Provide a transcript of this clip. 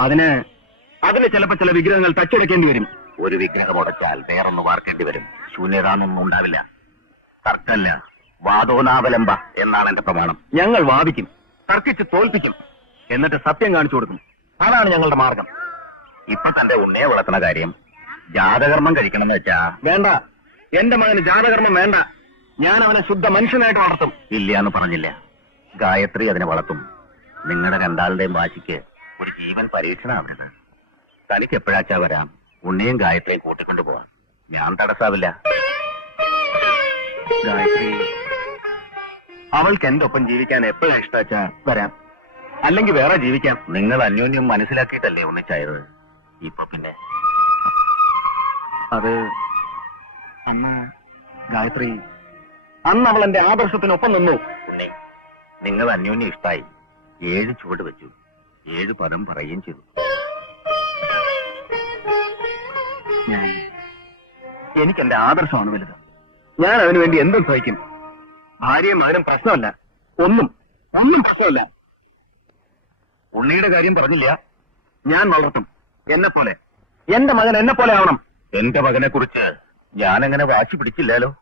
അതിന് അതിന് ചിലപ്പോ ചില വിഗ്രഹങ്ങൾ തച്ചുടയ്ക്കേണ്ടി വരും. ഒരു വിഗ്രഹം ഉടച്ചാൽ വേറൊന്ന് വാർക്കേണ്ടി വരും. ശൂന്യതാന്നൊന്നും ഉണ്ടാവില്ല. തർക്കല്ല. വാദോനാവലംബ എന്നാണ് എന്റെ പ്രമാണം. ഞങ്ങൾ വാദിക്കും. തർക്കിച്ച് തോൽപ്പിക്കും. എന്നിട്ട് സത്യം കാണിച്ചു കൊടുക്കും. അതാണ് ഞങ്ങളുടെ മാർഗം. ഇപ്പൊ തന്റെ ഉണ്ണയെ വളർത്തുന്ന കാര്യം ജാതകർമ്മം കഴിക്കണം വെച്ചാ വേണ്ട. എന്റെ മകന് ജാതകർമ്മം വേണ്ട. ഞാൻ അവനെ ശുദ്ധ മനുഷ്യനായിട്ട് വളർത്തും. ഇല്ല എന്ന് പറഞ്ഞില്ല. ഗായത്രി അതിനെ വളർത്തും. നിങ്ങളുടെ രണ്ടാളുടെയും വാശിക്ക് ഒരു ജീവൻ പരീക്ഷണമാവരുത് തനിക്ക് എപ്പോഴാച്ചാ വരാം? ഉണ്ണിയും ഗായത്രിയും കൂട്ടിക്കൊണ്ടു പോവാം. ഞാൻ തടസ്സാവില്ല. ഗായത്രി അവൾക്ക് എന്റെ ഒപ്പം ജീവിക്കാൻ എപ്പോഴും ഇഷ്ടാച്ചാ വരാം. അല്ലെങ്കിൽ വേറെ ജീവിക്കാം. നിങ്ങൾ അന്യോന്യം മനസ്സിലാക്കിയിട്ടല്ലേ ഒന്നിച്ചായത്? ഇപ്പൊ പിന്നെ. അത് അന്ന് ഗായത്രി അന്ന് അവൾ എന്റെ ആദർശത്തിനൊപ്പം നിന്നു. ഉണ്ണി നിങ്ങൾ അന്യോന്യം ഇഷ്ടായി. ഏഴ് ചുവട് വെച്ചു. ഏഴ് പദം പറയുകയും ചെയ്തു. ഞാൻ എനിക്ക് എന്റെ ആദർശമാണ് വലുത്. ഞാൻ അതിനു വേണ്ടി എന്തും സഹിക്കും. ഭാര്യയും മകനും പ്രശ്നമല്ല. ഒന്നും ഒന്നും പ്രശ്നമല്ല. ഉണ്ണിയുടെ കാര്യം പറഞ്ഞില്ല. ഞാൻ വളർത്തും എന്നെ പോലെ എന്റെ മകൻ എന്നെ പോലെ ആവണം. എന്റെ മകനെ കുറിച്ച് ഞാൻ അങ്ങനെ വാശി പിടിച്ചില്ലല്ലോ.